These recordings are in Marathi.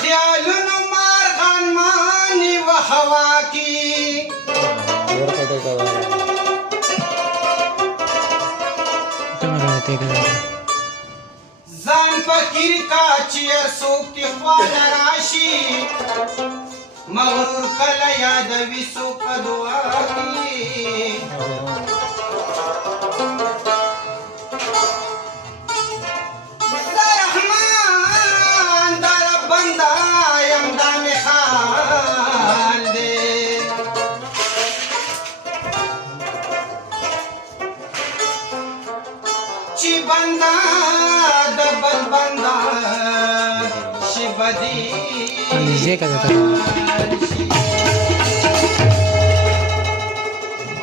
ख्यालुन मारखान मानी व हवा की जान फकीर का चियर सोक्ति ख्वाल राशि मगरूर कल याद विसो पदुआ की रहमान दर बंदा यमदा में खाल दे ची बंदा दबल बंदा शिबदी लीजिए का जाता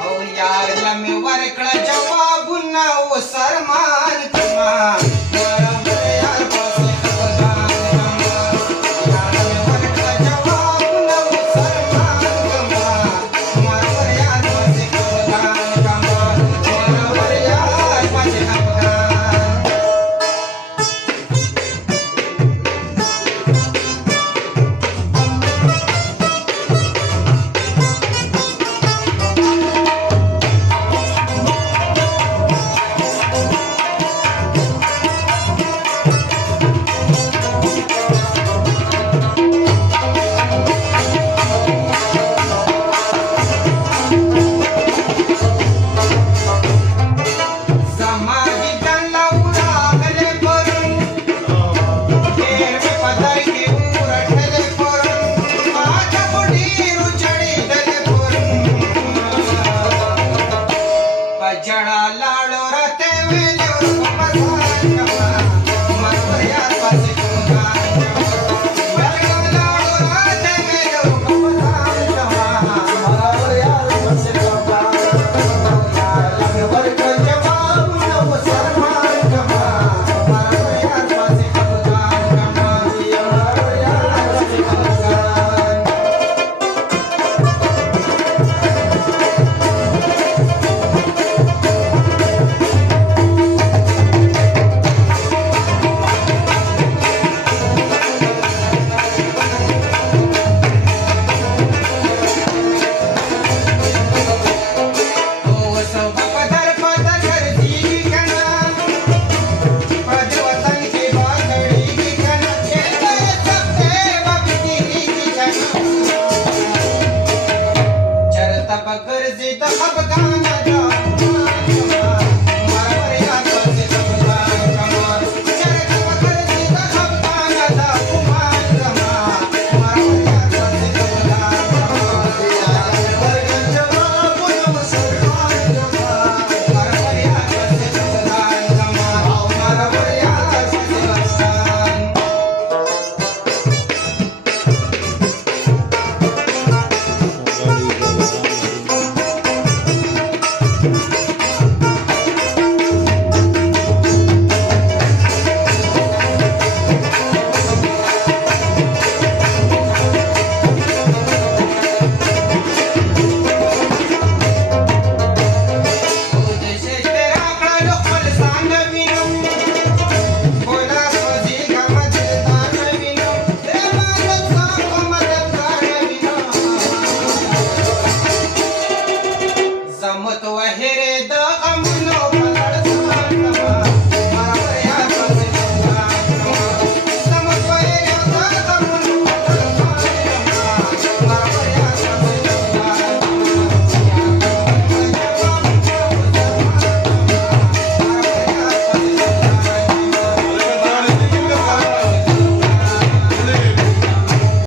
ओ यार लमे वरकड़ा जवाब न वो सरमान कमा यार पासे खबगान कमा यार लमे वरकड़ा जवाब न वो सरमान कमा यार पासे खबगान कमा यार पासे खबगान जड़ा लाड़ो रते वेले पपसान कमा मर यार पासे खबगान कमा लाड़ो रते वेले पपसान कमा मर यार पासे खबगान यार लगे वरकड़ा जवाब न वो सरमान कमा मर यार पासे खबगान कमा यार पासे खबगान जमत वहेरे